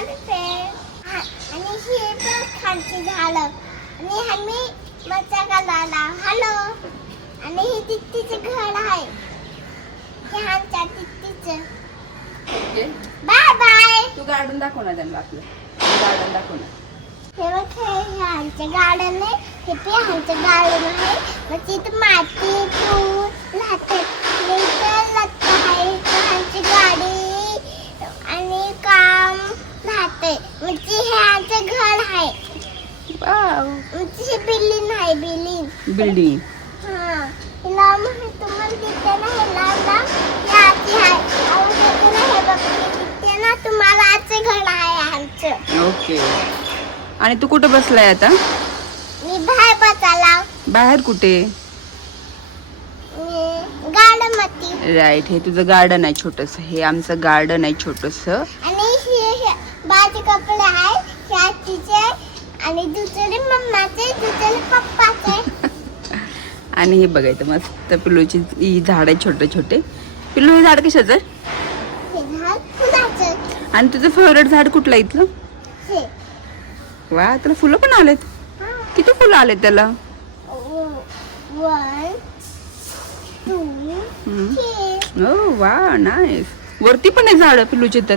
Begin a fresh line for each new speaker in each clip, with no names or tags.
Elephant आणि हे पण खालचे झाडं आणि आम्ही मजा घालायला हॅलो आणि हे तिथीचे घर आहे हे आमच्या तिथीचं बाय बाय
तू गार्डन दाखव ना त्यांना आपलं. गार्डन दाखव ना.
हे बघ हे हे आमचं गार्डन आहे. हे पण आमचं गार्डन आहे. मग तिथं माती फूल राहते आणि इथं लत्त आहे इथं आमची गाडी आणि काम राहते म्हणजे हे आमचं घर आहे म्हणजे हे बिल्डिंग आहे बिल्डिंग
बिल्डिंग
हा. हिला मग तुम्हाला दिसते ना हे लाल लाल हे आजी आहे. येतो ना हे बघ हे दिसते ना तुम्हाला आजचं घर आहे आमचं.
ओके. आणि तू कुठं बसलाय आता?
मी बाहेर बसायला.
बाहेर कुठे?
गार्डनमध्ये
राईट हे तुझं गार्डन आहे छोटस. हे आमचं गार्डन आहे छोटस.
आणि हे हे बाजे कपडे आहे हे आजीचे आणि दुसरे मम्माचे दुसरे पप्पाचे.
आणि हे बघायचं मस्त पिल्लूची ही झाड आहे छोटे छोटे. पिल्लू हे झाड कशाचं? आहे?
हे झाड फुलाचं.
आणि तुझं फेवरेट झाड कुठलं आहे इथलं?
हे.
वा त्याला फुलं पण आलेत? किती फुलं आलेत त्याला?
One two
hmm.
थ्री
ओ वा नाईस वरती पण आहे झाड पिल्लूचे तर.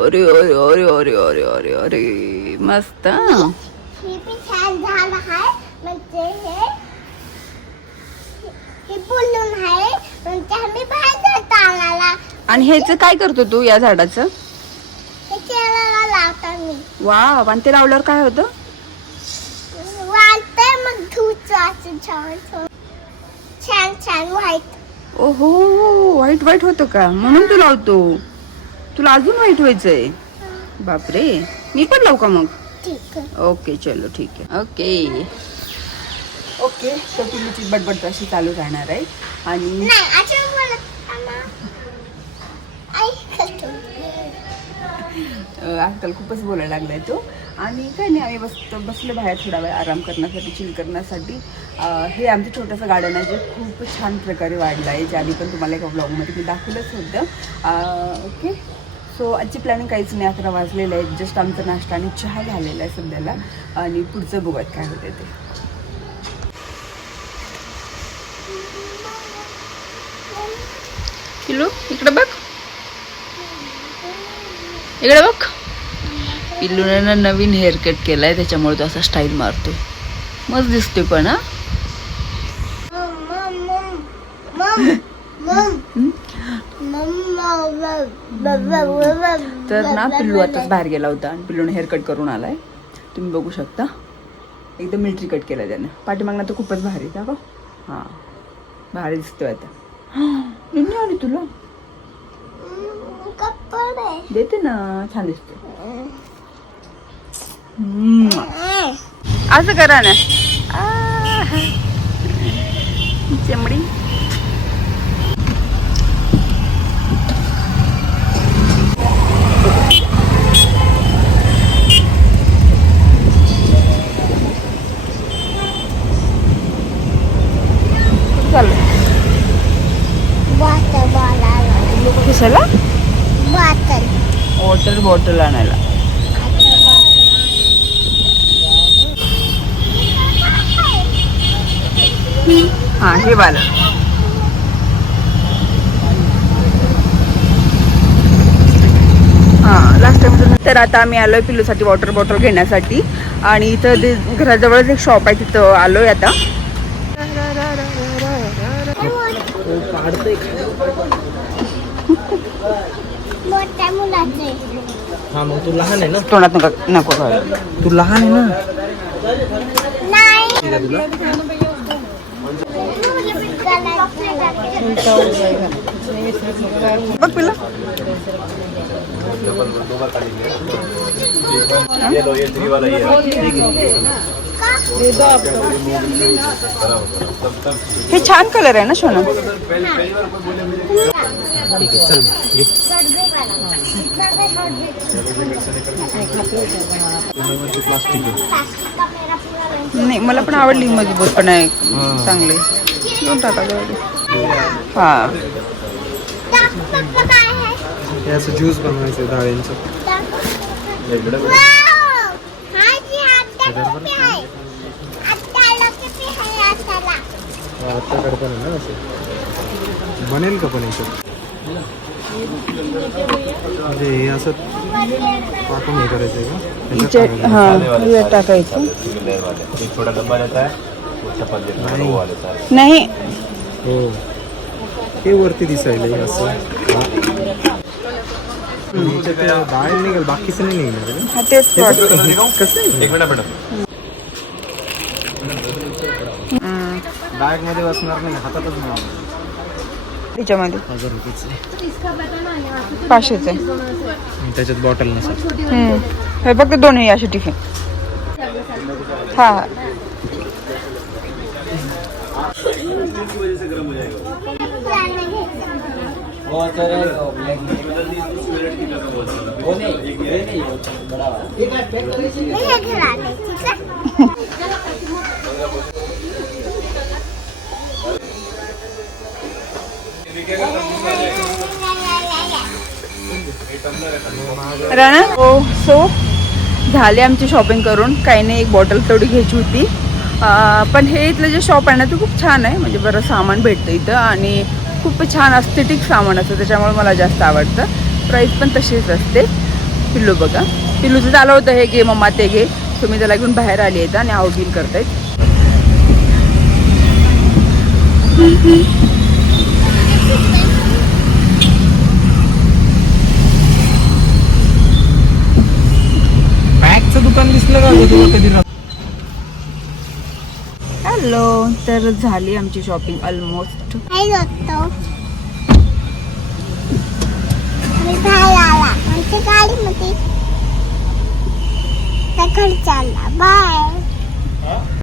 अरे अरे अरे अरे अरे अरे अरे मस्त. हं.
बी छान झाड आहे. म्हणजे हे हे बोलून आहे. म्हणजे आम्ही बाहेर जातो आणायला.
आणि ह्याचं काय करतो तू या झाडाचं?
हे केळाला लावतो मी
वा आणि ते लावल्यावर काय होतं?
वाळते मग धुचं असं छान छान. छान छान व्हाईट
ओहो वाईट वाईट होतं का? म्हणून तू लावतो. तुला अजून वाईट व्हायचंय. बापरे. मी पण लावू का मग? ओके चलो ठीक आहे ओके। ओके तर पिल्लूची बडबड तशी चालू राहणार आहे. आणि आजकाल खूपच बोलायला लागलाय तो. आणि काय नाही आम्ही बस बसलो बाहेर थोडा वेळ आराम करण्यासाठी चिल करण्यासाठी. हे आमचं छोटंसं गार्डन आहे जे खूप छान प्रकारे वाढलं आहे जे आधी पण तुम्हाला एका ब्लॉगमध्ये मी दाखवलंच होतं. ओके. सो आजची प्लॅनिंग काहीच नाही. अकरा वाजलेलं आहे जस्ट आमचा नाश्ता आणि चहा झालेला आहे सध्याला. आणि पुढचं बघूयात काय होते ते. पिल्लू इकडे बघ. इकडे बघ. पिल्लूने ना नवीन हेअर कट केलाय. त्याच्यामुळे तो असा स्टाईल मारतोय. मस्त दिसतोय पण हा.
मम मम मम मम.
तर ना पिल्लू आताच बाहेर गेला होता आणि पिल्लूने हेअर कट करून आलाय. तुम्ही बघू शकता. एकदम मिल्ट्री कट केला त्याने. पाठीमागणं तर खूपच भारी का गं हां. भारी दिसतोय आता. निन्नी आली तुला? देते ना छान दिसते असं करा ना. चमडी वॉटर बॉटल आणायला. हा हे वाला. हा लास्ट टाइम तर आता आम्ही आलोय पिल्लूसाठी वॉटर बॉटल घेण्यासाठी. आणि इथं ते घराजवळच एक शॉप आहे तिथं आलोय आता.
मुलाचे
हा। मग तू लहान आहे ना?
तोंडात नको नको घालू.
तू लहान आहे ना?
बघ पिल्लू. हे छान कलर आहे ना सोना
ठीक आहे चल घे. प्लास्टिक
नाही मला पण आवडली मजबूत पण आहे
हा.
चांगले घेऊन टाका. हा
हे असं ज्यूस बनवायचं डाळींचं!
हा
बनेल का पण याच्यात म्हणजे हे असं टाकून हे करायचं आहे का ह्याच्यात टाकायचं?
हां टाकायचं.
है है वाले सारे
नाही.
हो. हे वरती दिसायला हे. असं ह्याच्यात बाहेर निघाल बाकीचं नाही निघणार का?
हा तेच वाटतं.
कसं आहे?
एक मिनट मैडम
बॅगमध्ये बसणार नाही हातातच नाही.
त्याच्यामध्ये
हजार रुपयाचे
पाचशेच
त्याच्यात बॉटल नसेल
हम्म. हे फक्त दोन आहे असे टिफिन हा हा राणा? हो सो झाले आमची शॉपिंग करून. काही नाही एक बॉटल तेवढी घ्यायची होती. पण हे इथलं जे शॉप आहे ना ते खूप छान आहे. म्हणजे बरं सामान भेटतं इथं आणि खूप छान अस्थेटिक सामान असतं. त्याच्यामुळे मला जास्त आवडतं. प्राईस पण तशीच असते. पिल्लू बघा. पिल्लूचं झालं होतं हे घे मम्मा ते घे. तुम्ही त्याला घेऊन बाहेर आली आहेत आणि आउटिंग करतायत. तर झाली आमची शॉपिंग ऑलमोस्ट
बाय.